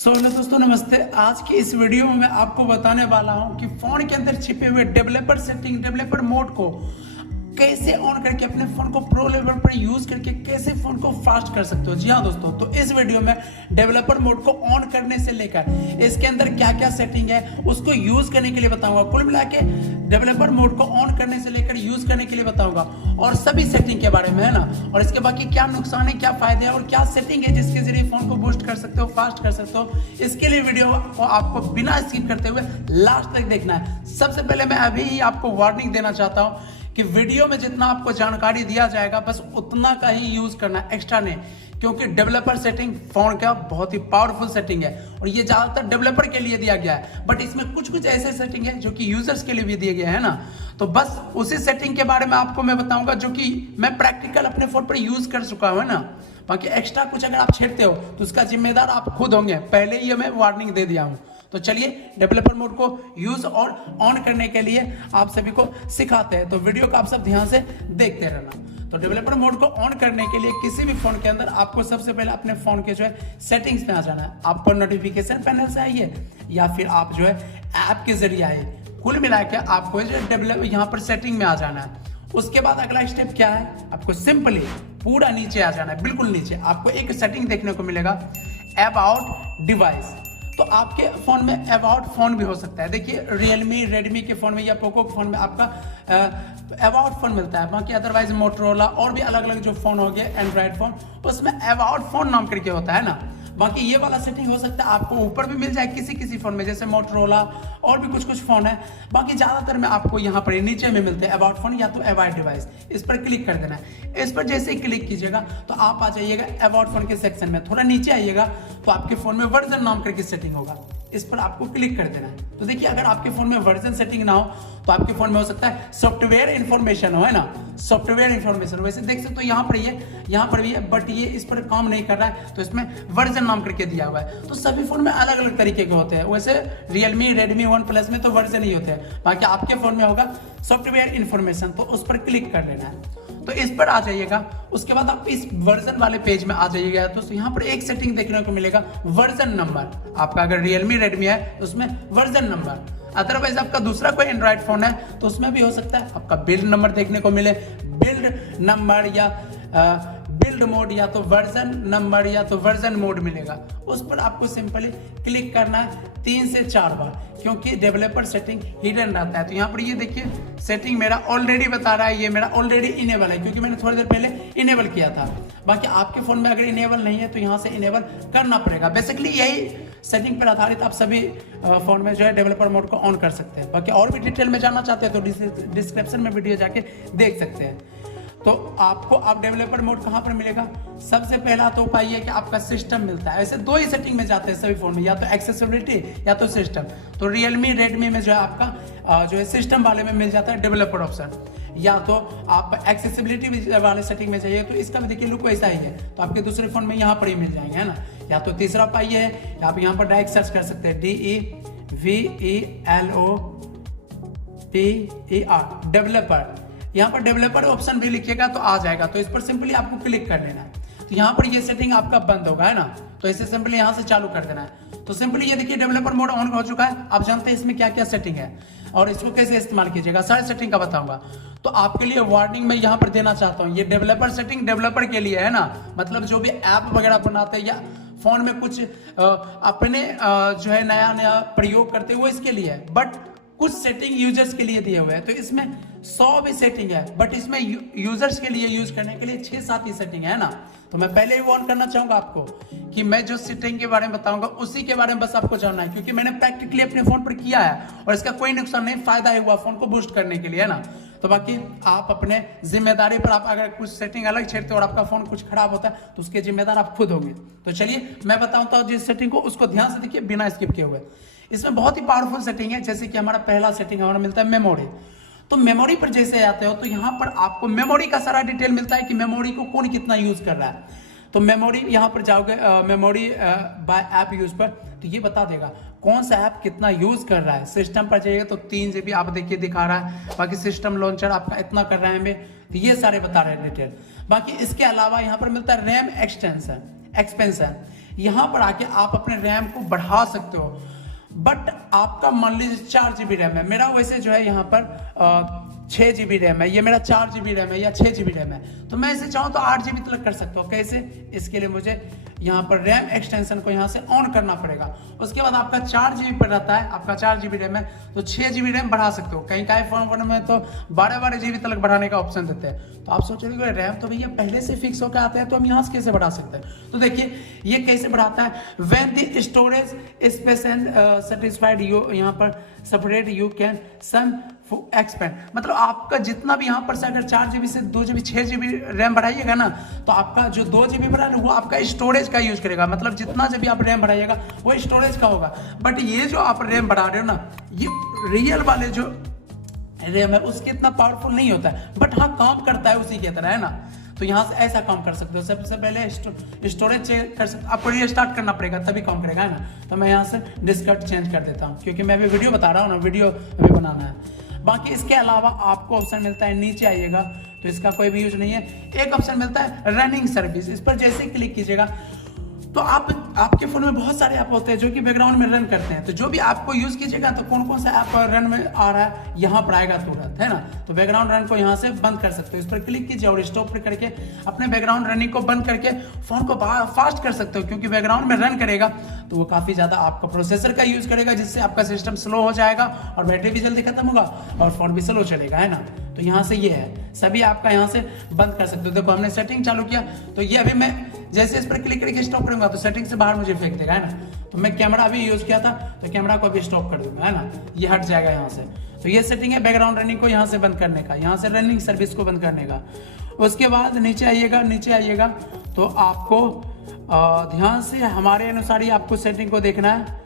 Hello दोस्तों, नमस्ते। आज की इस वीडियो में मैं आपको बताने वाला हूं कि फोन के अंदर छिपे हुए डेवलपर सेटिंग, डेवलपर मोड को कैसे ऑन करके अपने फोन को प्रो लेवल पर यूज करके कैसे फोन को फास्ट कर सकते हो। जी हाँ दोस्तों, तो इस वीडियो में डेवलपर मोड को ऑन करने से लेकर इसके अंदर क्या क्या सेटिंग है उसको यूज करने के लिए बताऊंगा। कुल मिला के डेवलपर मोड को ऑन करने से लेकर यूज करने के लिए बताऊंगा और सभी सेटिंग के बारे में, है ना। और इसके बाकी क्या नुकसान है, क्या फायदे हैं और क्या सेटिंग है जिसके जरिए फोन को बूस्ट कर सकते हो, फास्ट कर सकते हो। इसके लिए वीडियो को आपको बिना स्किप करते हुए लास्ट तक देखना है। सबसे पहले मैं अभी ही आपको वार्निंग देना चाहता हूं कि वीडियो में जितना आपको जानकारी दिया जाएगा बस उतना का ही यूज करना, एक्स्ट्रा नहीं, क्योंकि डेवलपर सेटिंग फोन का बहुत ही पावरफुल सेटिंग है और ये ज्यादातर डेवलपर के लिए दिया गया है। बट इसमें कुछ कुछ ऐसे सेटिंग है जो कि यूजर्स के लिए भी दिए गए हैं ना। तो बस उसी सेटिंग के बारे में आपको मैं बताऊंगा जो कि मैं प्रैक्टिकल अपने फोन पर यूज कर चुका हूं, है ना। बाकी एक्स्ट्रा कुछ अगर आप छेड़ते हो तो उसका जिम्मेदार आप खुद होंगे, पहले ही मैं वार्निंग दे दिया हूं। तो चलिए डेवलपर मोड को यूज और ऑन करने के लिए आप सभी को सिखाते हैं, तो वीडियो को आप सब ध्यान से देखते रहना। तो डेवलपर मोड को ऑन करने के लिए किसी भी फोन के अंदर आपको सबसे पहले अपने फोन के जो है सेटिंग्स में आ जाना है। आपको नोटिफिकेशन पैनल से आइए या फिर आप जो है ऐप के जरिए आइए। कुल मिला के आपको जो डेवलप यहाँ पर सेटिंग में आ जाना है। उसके बाद अगला स्टेप क्या है, आपको सिंपली पूरा नीचे आ जाना है। बिल्कुल नीचे आपको एक सेटिंग देखने को मिलेगा, अबाउट डिवाइस। तो आपके फोन में अबाउट फोन भी हो सकता है। देखिए रियलमी, रेडमी के फोन में या पोको के फोन में आपका अबाउट फोन मिलता है। बाकी अदरवाइज मोटरोला और भी अलग अलग जो फोन हो गए एंड्रॉइड फोन, उसमें अबाउट फोन नाम करके होता है ना। बाकी ये वाला सेटिंग हो सकता है आपको ऊपर भी मिल जाए किसी किसी फोन में, जैसे मोटरोला और भी कुछ कुछ फोन है। बाकी ज्यादातर में आपको यहाँ पर नीचे में मिलते हैं अबाउट फोन या तो अबाउट डिवाइस। इस पर क्लिक कर देना है। इस पर जैसे ही क्लिक कीजिएगा तो आप आ जाइएगा अबाउट फोन के सेक्शन में। थोड़ा नीचे आइएगा तो आपके फोन में वर्जन नाम करके सेटिंग होगा, इस पर आपको क्लिक कर देना है। तो देखिए अगर आपके फोन में वर्जन सेटिंग ना हो तो आपके फोन में हो सकता है सॉफ्टवेयर इंफॉर्मेशन हो, है ना, सॉफ्टवेयर इंफॉर्मेशन। वैसे देख सकते हो यहाँ पर भी है, बट ये इस पर काम नहीं कर रहा है तो इसमें वर्जन नाम करके दिया हुआ है। तो सभी फोन में अलग अलग तरीके के होते हैं। वैसे रियलमी, रेडमी, वन प्लस में तो वर्जन ही होते हैं। बाकी आपके फोन में होगा सॉफ्टवेयर इंफॉर्मेशन, तो उस पर क्लिक कर लेना है। तो इस पर आ जाइएगा। उसके बाद आप इस वर्जन वाले पेज में आ जाइएगा तो यहाँ पर एक सेटिंग देखने को मिलेगा, वर्जन नंबर। आपका अगर रियलमी, रेडमी है तो उसमें वर्जन नंबर, अदरवाइज आपका दूसरा कोई एंड्रॉइड फोन है तो उसमें भी हो सकता है आपका बिल्ड नंबर देखने को मिले, बिल्ड नंबर या बिल्ड मोड या तो वर्जन नंबर या तो वर्जन मोड मिलेगा। उस पर आपको सिंपली क्लिक करना है 3 से 4 बार, क्योंकि डेवलपर सेटिंग हिडन रहता है। तो यहाँ पर ये देखिए सेटिंग मेरा ऑलरेडी बता रहा है, ये मेरा ऑलरेडी इनेबल है क्योंकि मैंने थोड़ी देर पहले इनेबल किया था। बाकी आपके फोन में अगर इनेबल नहीं है तो यहाँ से इनेबल करना पड़ेगा। बेसिकली यही सेटिंग पर आधारित आप सभी फोन में जो है डेवलपर मोड को ऑन कर सकते हैं। बाकी और भी डिटेल में जानना चाहते हैं तो डिस्क्रिप्शन में वीडियो जाके देख सकते हैं। तो आपको अब डेवलपर मोड कहां पर मिलेगा, सबसे पहला तो उपाय है कि आपका सिस्टम मिलता है। ऐसे दो ही सेटिंग में जाते हैं सभी फोन में, या तो एक्सेसिबिलिटी या तो सिस्टम। तो रियलमी, रेडमी में जो है आपका जो है सिस्टम वाले में मिल जाता है डेवलपर ऑप्शन, या तो आप एक्सेसिबिलिटी वाले सेटिंग में चाहिए तो इसका भी देखिए लुक वैसा ही है। तो आपके दूसरे फोन में यहाँ पर ही मिल जाएंगे, है ना। या तो तीसरा उपाय है आप यहाँ पर डायरेक्ट सर्च कर सकते हैं, DEVELOPER, डेवलपर। यहाँ पर डेवलपर ऑप्शन भी लिखिएगा तो आ जाएगा। तो इस पर सिंपली आपको क्लिक कर लेना है। तो यहाँ पर ये सेटिंग आपका बंद होगा, है ना। तो इसे सिंपली यहाँ से चालू कर देना है। तो सिंपली ये देखिए डेवलपर मोड ऑन हो चुका है। आप जानते हैं इसमें क्या क्या सेटिंग है और इसको कैसे इस्तेमाल कीजिएगा, सारी सेटिंग का बताऊंगा। तो आपके लिए वार्निंग में यहाँ पर देना चाहता हूँ, ये डेवलपर सेटिंग डेवलपर के लिए है ना। मतलब जो भी ऐप वगैरह बनाते हैं या फोन में कुछ अपने जो है नया नया प्रयोग करते हैं वो इसके लिए है। बट कुछ सेटिंग यूजर्स के लिए दिए हुए हैं। तो इसमें 100 भी सेटिंग है, बट इसमें यूजर्स के लिए यूज करने के लिए 6-7 ही सेटिंग है ना। तो मैं पहले ही वार्न करना चाहूंगा आपको कि मैं जो सेटिंग के बारे में बताऊंगा उसी के बारे में बस आपको जानना है, क्योंकि मैंने प्रैक्टिकली अपने फोन पर किया है और इसका कोई नुकसान नहीं, फायदा ही हुआ फोन को बूस्ट करने के लिए, है ना। तो बाकी आप अपने जिम्मेदारी पर, आप अगर कुछ सेटिंग अलग छेड़ते हो और आपका फोन कुछ खराब होता है तो उसके जिम्मेदार आप खुद होंगे। तो चलिए मैं बताता हूँ जिस सेटिंग को, उसको ध्यान से देखिए बिना स्किप किए हुए। इसमें बहुत ही पावरफुल सेटिंग है। जैसे कि हमारा पहला सेटिंग हमारा मिलता है मेमोरी। तो मेमोरी पर जैसे आते हो तो यहाँ पर आपको मेमोरी का सारा डिटेल मिलता है कि मेमोरी को कौन कितना यूज कर रहा है। तो मेमोरी यहाँ पर जाओगे मेमोरी बाय ऐप यूज पर, तो ये बता देगा कौन सा ऐप कितना यूज कर रहा है। सिस्टम पर जाइएगा तो 3 GB आप देखिए दिखा रहा है। बाकी सिस्टम लॉन्चर आपका इतना कर रहा है हमें, तो ये सारे बता रहे हैं डिटेल। बाकी इसके अलावा यहाँ पर मिलता है रैम एक्सपेंशन। यहाँ पर आके आप अपने रैम को बढ़ा सकते हो। बट आपका मान लीजिए 4 GB रैम है, मेरा वैसे जो है यहाँ पर 6 GB रैम है, ये मेरा 4 GB रैम है या 6 GB रैम है, तो मैं इसे चाहूँ तो 8 GB तक कर सकता हूँ। कैसे? इसके लिए मुझे यहाँ पर रैम एक्सटेंशन को यहाँ से ऑन करना पड़ेगा। उसके बाद आपका 4 GB पर रहता है, आपका 4 GB रैम है तो 6 GB रैम बढ़ा सकते हो। कहीं का फोन में तो 12 GB तक बढ़ाने का ऑप्शन देते हैं। तो आप सोच रहे हो रैम तो भैया पहले से फिक्स होकर आते हैं, तो हम यहाँ से कैसे बढ़ा सकते हैं? तो देखिए ये कैसे बढ़ाता है। When the storage space and satisfied you, यहाँ पर separate you can some expand, मतलब आपका जितना भी यहाँ पर से अगर 4 GB से 2 GB 6 GB रैम बढ़ाइएगा ना, तो आपका जो 2 GB बढ़ा वो आपका स्टोरेज का यूज करेगा। मतलब जितना जब भी आप रैम बढ़ाइएगा वो स्टोरेज का होगा। बट ये जो आप रैम बढ़ा रहे हो ना, ये रियल वाले जो रैम है उसके इतना पावरफुल नहीं होता है, बट हाँ काम करता है उसी की तरह, है ना। तो यहाँ से ऐसा काम कर सकते हो। सबसे पहले स्टोरेज चेक कर सकते, आपको रीस्टार्ट करना पड़ेगा तभी काम करेगा, है ना। तो मैं यहाँ से डिस्कट चेंज कर देता हूँ, क्योंकि मैं अभी वीडियो बता रहा हूँ ना, वीडियो अभी बनाना है। बाकी इसके अलावा आपको ऑप्शन मिलता है, नीचे आइएगा तो इसका कोई भी यूज नहीं है। एक ऑप्शन मिलता है रनिंग सर्विस, इस पर जैसे ही क्लिक कीजिएगा तो आपके फोन में बहुत सारे ऐप होते हैं जो कि बैकग्राउंड में रन करते हैं। तो जो भी आपको यूज कीजिएगा तो कौन कौन सा ऐप रन में आ रहा है यहाँ पर आएगा तुरंत, है ना। तो बैकग्राउंड रन को यहाँ से बंद कर सकते हो। इस पर क्लिक कीजिए और स्टॉप पर करके अपने बैकग्राउंड रनिंग को बंद करके फोन को फास्ट कर सकते हो, क्योंकि बैकग्राउंड में रन करेगा तो वो काफी ज्यादा आपका प्रोसेसर का यूज करेगा, जिससे आपका सिस्टम स्लो हो जाएगा और बैटरी भी जल्दी खत्म होगा और फोन भी स्लो चलेगा, है ना। तो यहाँ से ये है, सभी आपका यहाँ से बंद कर सकते हो। देखो हमने सेटिंग चालू किया तो ये अभी मैं जैसे इस पर क्लिक करके स्टॉप करूंगा तो सेटिंग से बाहर मुझे फेंक देगा, है ना। तो मैं कैमरा भी यूज किया था तो कैमरा को भी स्टॉप कर दूंगा, है ना, ये हट जाएगा यहाँ से। तो ये सेटिंग है बैकग्राउंड रनिंग को यहाँ से बंद करने का, यहाँ से रनिंग सर्विस को बंद करने का। उसके बाद नीचे आइएगा तो आपको ध्यान से हमारे अनुसार ही आपको सेटिंग को देखना है।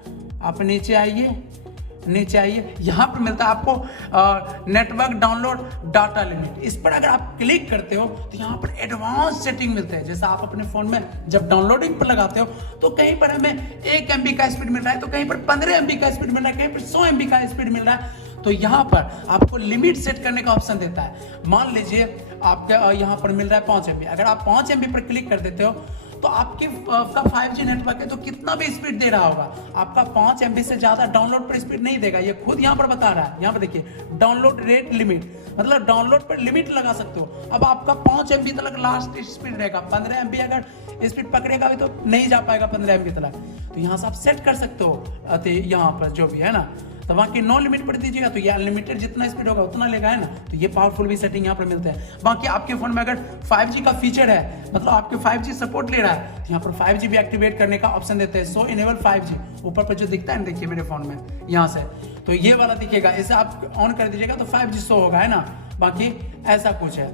आप नीचे आइए, यहाँ पर मिलता है आपको नेटवर्क डाउनलोड डाटा लिमिट। इस पर अगर आप क्लिक करते हो तो यहाँ पर एडवांस सेटिंग मिलते हैं। जैसा आप अपने फोन में जब डाउनलोडिंग पर लगाते हो तो कहीं पर हमें 1 MB का स्पीड मिल रहा है, तो कहीं पर 15 MB का स्पीड मिल रहा है, कहीं पर 100 MB का स्पीड मिल रहा है। तो यहाँ पर आपको लिमिट सेट करने का ऑप्शन देता है। मान लीजिए आपका यहाँ पर मिल रहा है 5 MB, अगर आप 5 MB पर क्लिक कर देते हो तो आपका 5G नेटवर्क है तो कितना भी स्पीड दे रहा होगा, आपका 5 MB से ज्यादा डाउनलोड पर स्पीड नहीं देगा। ये खुद यहाँ पर बता रहा है। यहाँ पर देखिए डाउनलोड रेट लिमिट, मतलब डाउनलोड पर लिमिट लगा सकते हो। अब आपका 5 MB तक लास्ट स्पीड रहेगा, 15 MB अगर स्पीड पकड़ेगा भी तो नहीं जा पाएगा 15 MB तक। तो यहाँ से आप सेट कर सकते हो यहाँ पर जो भी है ना। तो बाकी नो लिमिट पर दीजिएगा तो ये अनलिमिटेड जितना स्पीड होगा उतना लेगा, है ना। तो ये पावरफुल भी सेटिंग यहाँ पर मिलता है। बाकी आपके फोन में अगर 5G का फीचर है, मतलब आपके 5G सपोर्ट ले रहा है, तो यहाँ पर 5G भी एक्टिवेट करने का ऑप्शन देते हैं। सो इनेबल 5G ऊपर पर जो दिखता है ना, देखिए मेरे फोन में यहाँ से, तो ये वाला दिखेगा। इसे आप ऑन कर दीजिएगा तो 5G शो होगा, है ना। बाकी ऐसा कुछ है।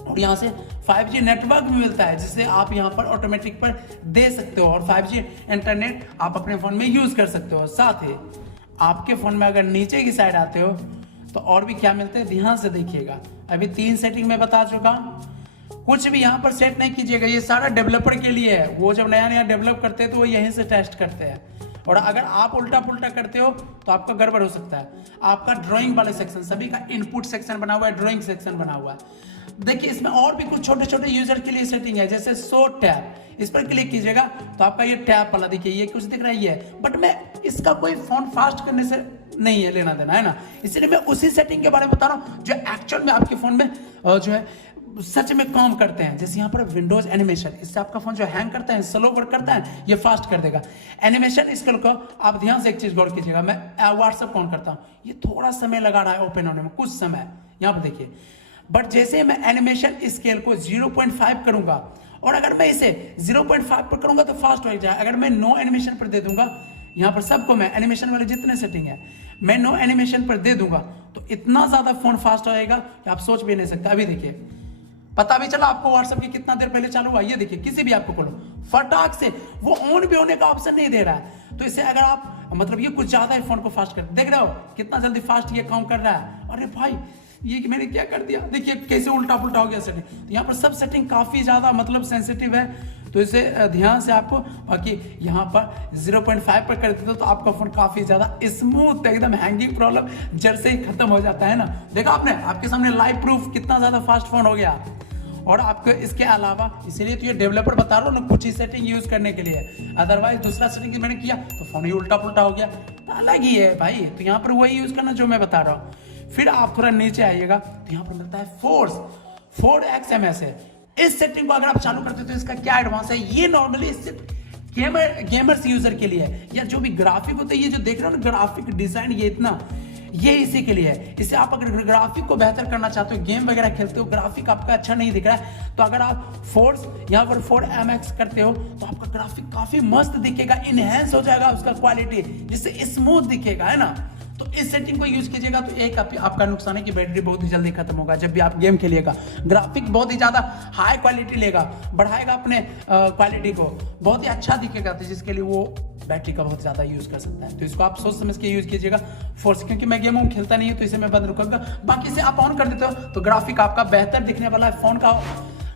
और यहाँ से 5G नेटवर्क भी मिलता है, जिसे आप यहाँ पर ऑटोमेटिक पर दे सकते हो और 5G इंटरनेट आप अपने फोन में यूज कर सकते हो। साथ ही आपके फोन में अगर नीचे की साइड आते हो तो और भी क्या मिलते हैं, ध्यान से देखिएगा। अभी 3 सेटिंग में बता चुका हूं, कुछ भी यहाँ पर सेट नहीं कीजिएगा। ये सारा डेवलपर के लिए है। वो जब नया डेवलप करते हैं तो वो यहीं से टेस्ट करते हैं। और अगर आप उल्टा पुल्टा करते हो तो आपका गड़बड़ हो सकता है। आपका ड्राइंग वाले सेक्शन, सभी का इनपुट सेक्शन बना हुआ है, ड्राइंग सेक्शन बना हुआ है। देखिए इसमें और भी कुछ छोटे छोटे यूजर के लिए सेटिंग है, जैसे शो टैब। इस पर क्लिक कीजिएगा तो आपका ये टैब वाला देखिए, ये कुछ दिख रहा है ये, बट मैं इसका कोई फोन फास्ट करने से नहीं है लेना देना, है ना। इसलिए मैं उसी सेटिंग के बारे में बता रहा हूँ जो एक्चुअल में आपके फोन में जो है सच में काम करते हैं। जैसे यहाँ पर विंडोज एनिमेशन, इससे आपका फोन जो हैंग करता है, स्लो वर्क करता है, ये फास्ट कर देगा। एनिमेशन स्किल को आप ध्यान से एक चीज गौर कीजिएगा। मैं व्हाट्सएप ऑन करता हूँ, ये थोड़ा समय लगा रहा है ओपन होने में, कुछ समय, यहाँ पर देखिए। बट जैसे मैं एनिमेशन स्केल को 0.5 करूंगा और अगर मैं इसे 0.5 पर करूंगा तो फास्ट हो जाए। अगर मैं नो एनिमेशन पर दे दूंगा, यहाँ पर सबको मैं एनिमेशन वाले जितने सेटिंग है मैं नो एनिमेशन पर दे दूंगा तो इतना ज्यादा फोन फास्ट होएगा कि आप सोच भी नहीं सकते। अभी देखिए, पता भी चला आपको व्हाट्सएप की कितना देर पहले चालू हुआ। ये देखिए, किसी भी आपको खोलो फटाक से वो ऑन भी होने का ऑप्शन नहीं दे रहा है। तो इसे अगर आप मतलब ये कुछ ज्यादा फोन को फास्ट कर, देख रहे हो कितना जल्दी फास्ट ये काम कर रहा है। अरे भाई ये मैंने क्या कर दिया, देखिए कैसे उल्टा पुल्टा हो गया सेटिंग। तो यहाँ पर सब सेटिंग काफी ज्यादा मतलब सेंसिटिव है, तो इसे ध्यान से आपको। बाकी यहाँ पर 0.5 पर कर देते तो आपका फोन काफी ज्यादा स्मूथ, एकदम हैंगिंग प्रॉब्लम जड़ से ही खत्म हो जाता है ना। देखा आपने, आपके सामने लाइव प्रूफ कितना ज्यादा फास्ट फोन हो गया। और आपको इसके अलावा इसीलिए तो ये डेवलपर बता रहा हूँ ना, कुछ ही सेटिंग यूज करने के लिए, अदरवाइज दूसरा सेटिंग मैंने किया तो फोन ही उल्टा पुल्टा हो गया, तो अलग ही है भाई। तो यहाँ पर वही यूज करना जो मैं बता रहा हूँ। फिर आप थोड़ा नीचे आइएगा तो यहाँ पर मिलता है फोर्स XMS है। इस सेटिंग को अगर आप चालू करते हो तो इसका क्या एडवांस है, ये नॉर्मली गेमर्स यूजर के लिए है, या जो भी ग्राफिक होते हैं, ये जो देख रहे हो ना ग्राफिक डिजाइन, ये इतना, ये इसी के लिए है। इससे आप अगर ग्राफिक को बेहतर करना चाहते हो, गेम वगैरह खेलते हो, ग्राफिक आपका अच्छा नहीं दिख रहा है, तो अगर आप फोर्स यहाँ पर 4MX करते हो तो आपका ग्राफिक काफी मस्त दिखेगा, इनहेंस हो जाएगा उसका क्वालिटी, जिससे स्मूथ दिखेगा, है ना। तो इस सेटिंग को यूज कीजिएगा तो एक आपका नुकसान है कि बैटरी बहुत ही जल्दी खत्म होगा जब भी आप गेम खेलिएगा। ग्राफिक बहुत ही ज्यादा हाई क्वालिटी लेगा, बढ़ाएगा अपने क्वालिटी को, बहुत ही अच्छा दिखेगा, तो जिसके लिए वो बैटरी का बहुत ज्यादा यूज कर सकता है। तो इसको आप सोच समझ के यूज कीजिएगा फोर्स, क्योंकि मैं गेम खेलता नहीं हूं तो इसे मैं बंद रखूंगा। बाकी से आप ऑन कर देते हो तो ग्राफिक आपका बेहतर दिखने वाला है। फोन का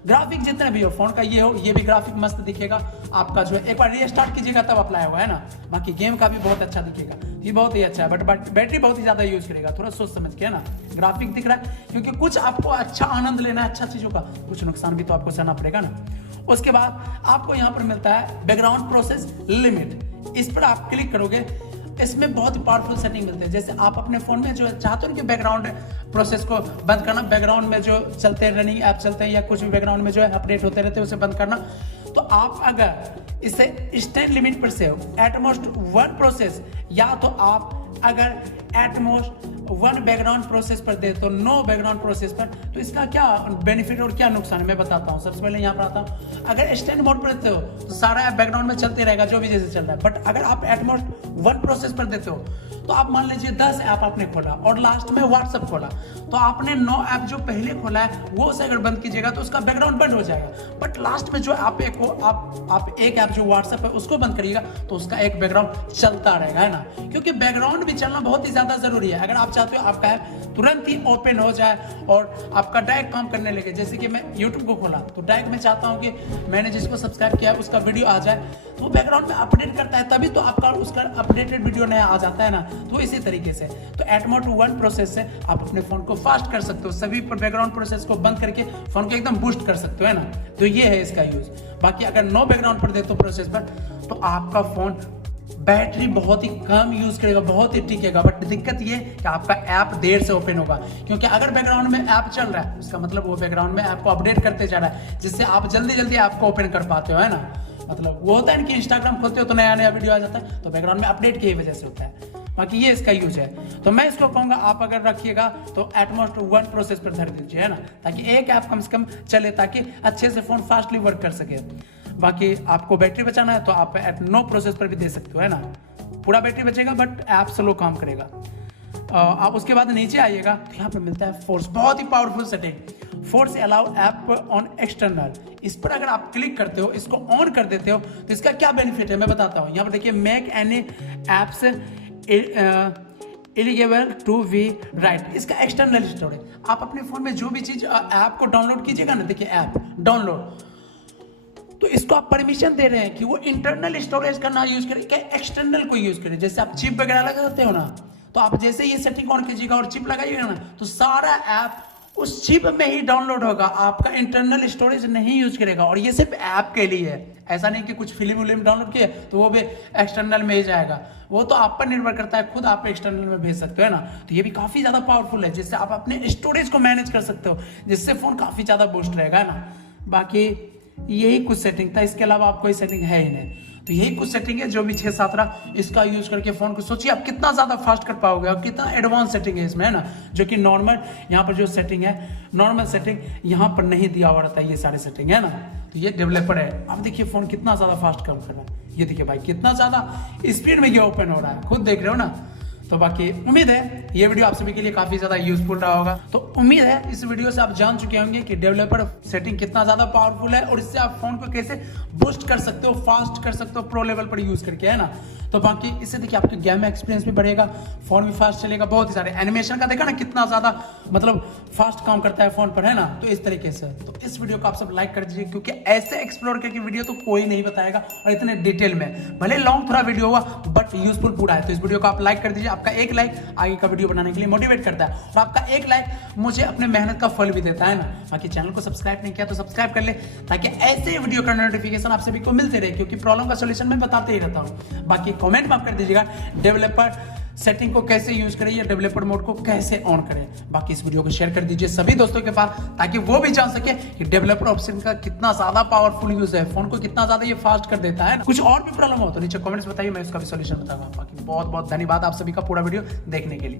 ग्राफिक जितना भी हो, फोन का ये हो, ये भी ग्राफिक मस्त दिखेगा आपका, जो है एक बार रीस्टार्ट कीजिएगा तब अप्लाई होगा, है ना। बाकी गेम का भी बहुत अच्छा दिखेगा, ये बहुत ही अच्छा है, बट बैटरी बहुत ही ज्यादा यूज करेगा, थोड़ा सोच समझ के, है ना। ग्राफिक दिख रहा है क्योंकि कुछ आपको अच्छा आनंद लेना है अच्छा चीजों का, कुछ नुकसान भी तो आपको सहना पड़ेगा ना। उसके बाद आपको यहाँ पर मिलता है बैकग्राउंड प्रोसेस लिमिट, इस पर आप क्लिक करोगे, इसमें बहुत पावरफुल सेटिंग मिलते हैं। जैसे आप अपने फोन में जो चाहते हो कि बैकग्राउंड प्रोसेस को बंद करना, बैकग्राउंड में जो चलते हैं रनिंग ऐप चलते हैं या कुछ भी बैकग्राउंड में जो है अपडेट होते रहते हैं उसे बंद करना, तो आप अगर इसे स्टैंड लिमिट पर से एटमोस्ट 1 प्रोसेस, या तो आप अगर एटमोस्ट 1 बैकग्राउंड प्रोसेस पर दे तो नो बैकग्राउंड प्रोसेस पर, तो इसका क्या बेनिफिट और क्या नुकसान है मैं बताता हूँ। सबसे पहले यहाँ पर आता हूँ, अगर स्टैंड मोड पर देते हो तो सारा ऐप बैकग्राउंड में चलते रहेगा जो भी जैसे चल रहा है, बट अगर आप एटमोस्ट 1 प्रोसेस पर देते हो तो आप मान लीजिए 10 ऐप आपने खोला और लास्ट में व्हाट्सएप खोला, तो आपने 9 ऐप जो पहले खोला है वो से अगर बंद कीजिएगा तो उसका बैकग्राउंड बंद हो जाएगा, बट लास्ट में जो आप एक ऐप जो व्हाट्सएप है उसको बंद करिएगा तो उसका एक बैकग्राउंड चलता रहेगा, है ना। क्योंकि बैकग्राउंड भी चलना बहुत ही ज्यादा जरूरी है। अगर आप चाहते हो आपका ऐप तुरंत ही ओपन हो जाए और आपका डायरेक्ट काम करने लगे, जैसे कि मैं यूट्यूब को खोला तो डायरेक्ट मैं चाहता हूँ कि मैंने जिसको सब्सक्राइब किया है उसका वीडियो आ जाए, तो बैकग्राउंड में अपडेट करता है तभी तो आपका उसका अपडेटेड वीडियो नया आ जाता है ना। तो इसी तरीके से तो एटमोस्ट 1 प्रोसेस से आप अपने फोन को फास्ट कर सकते हो, सभी बैकग्राउंड प्रोसेस को बंद करके फोन को एकदम बूस्ट कर सकते हो, है ना। तो ये है इसका यूज। बाकी अगर नो बैकग्राउंड पर दे तो प्रोसेस पर, तो आपका फोन बैटरी बहुत ही कम यूज करेगा, बहुत ही टिकेगा, बट दिक्कत ये कि आपका ऐप देर से ओपन होगा, क्योंकि अगर बैकग्राउंड में ऐप चल रहा है उसका मतलब वो बैकग्राउंड में ऐप को अपडेट करते जा रहा है, जिससे आप जल्दी जल्दी ऐप को ओपन कर पाते हो, है ना। मतलब वो होता है कि इंस्टाग्राम खोलते हो तो नया नया वीडियो आ जाता है, तो बैकग्राउंड में अपडेट की वजह से होता है। बाकी ये इसका यूज है। तो मैं इसको कहूंगा आप अगर रखिएगा तो एटमोस्ट 1 प्रोसेस पर धर दीजिए, है ना, ताकि एक ऐप कम से कम चले, ताकि अच्छे से फोन फास्टली वर्क कर सके। बाकी आपको बैटरी बचाना है तो आप नो प्रोसेस पर भी दे सकते हो, है ना, पूरा बैटरी बचेगा बट ऐप स्लो काम करेगा। आप उसके बाद नीचे आइएगा तो यहाँ पे मिलता है फोर्स, बहुत ही powerful setting, force allow app on external. इस पर अगर आप क्लिक करते हो, इसको ऑन कर देते हो तो इसका क्या बेनिफिट है मैं बताता हूँ। यहाँ पर देखिए, make any apps eligible to be right, इसका एक्सटर्नल स्टोरेज। आप अपने फोन में जो भी चीज ऐप को डाउनलोड कीजिएगा ना, देखिए ऐप डाउनलोड, तो इसको आप परमिशन दे रहे हैं कि वो इंटरनल स्टोरेज का ना यूज करें, क्या एक्सटर्नल को यूज करें। जैसे आप चिप वगैरह लगाते हो ना, तो आप जैसे ये सेटिंग ऑन कीजिएगा और चिप लगाइएगा ना, तो सारा ऐप उस चिप में ही डाउनलोड होगा, आपका इंटरनल स्टोरेज नहीं यूज करेगा। और ये सिर्फ ऐप के लिए है, ऐसा नहीं कि कुछ फिल्म विल्म डाउनलोड किए तो वो भी एक्सटर्नल में ही जाएगा, वो तो आप पर निर्भर करता है, खुद आप एक्सटर्नल में भेज सकते हो, है ना। तो ये भी काफी ज्यादा पावरफुल है, जिससे आप अपने स्टोरेज को मैनेज कर सकते हो, जिससे फोन काफी ज्यादा बूस्ट रहेगा, है ना। बाकी यही कुछ सेटिंग था, इसके अलावा आप कोई सेटिंग है ही नहीं। तो यही कुछ सेटिंग है जो भी 6-7 रहा, इसका यूज करके फोन को सोचिए आप कितना ज्यादा फास्ट कर पाओगे और कितना एडवांस सेटिंग है इसमें, है ना। जो कि नॉर्मल यहाँ पर जो सेटिंग है, नॉर्मल सेटिंग यहाँ पर नहीं दिया हुआ रहता है, ये सारे सेटिंग, है ना। तो ये डेवलपर है। अब देखिए फोन कितना ज्यादा फास्ट काम कर रहा है, ये देखिए भाई कितना ज्यादा स्पीड में ये ओपन हो रहा है, खुद देख रहे हो ना। तो बाकी उम्मीद है ये वीडियो आप सभी के लिए काफी ज्यादा यूजफुल रहा होगा। तो उम्मीद है इस वीडियो से आप जान चुके होंगे कि डेवलपर सेटिंग कितना ज्यादा पावरफुल है और इससे आप फोन को कैसे बूस्ट कर सकते हो, फास्ट कर सकते हो प्रो लेवल पर यूज करके, है ना। तो बाकी इससे देखिए आपके गेम में एक्सपीरियंस भी बढ़ेगा, फोन भी फास्ट चलेगा, बहुत ही सारे एनिमेशन का देखा ना कितना ज्यादा मतलब फास्ट काम करता है फोन पर, है ना। तो इस तरीके से तो इस वीडियो को आप सब लाइक कर दीजिए, क्योंकि ऐसे एक्सप्लोर करके वीडियो तो कोई नहीं बताएगा और इतने डिटेल में, भले लॉन्ग थोड़ा वीडियो हुआ बट यूजफुल पूरा है। तो इस वीडियो को आप लाइक कर दीजिए, आपका एक लाइक आगे का वीडियो बनाने के लिए मोटिवेट करता है और आपका एक लाइक मुझे अपने मेहनत का फल भी देता है ना। बाकी चैनल को सब्सक्राइब नहीं किया तो सब्सक्राइब कर ले, ताकि ऐसे वीडियो का नोटिफिकेशन आप सभी को मिलते रहे, क्योंकि प्रॉब्लम का सॉल्यूशन मैं बताते ही रहता हूं। बाकी कमेंट में आप कर दीजिएगा डेवलपर सेटिंग को कैसे यूज करें या डेवलपर मोड को कैसे ऑन करें। बाकी इस वीडियो को शेयर कर दीजिए सभी दोस्तों के पास, ताकि वो भी जान सके कि डेवलपर ऑप्शन का कितना ज्यादा पावरफुल यूज है, फोन को कितना ज्यादा ये फास्ट कर देता है। कुछ और भी प्रॉब्लम हो तो नीचे कमेंट्स बताइए, मैं इसका भी सॉल्यूशन बताऊंगा। बाकी बहुत बहुत धन्यवाद आप सभी का पूरा वीडियो देखने के लिए।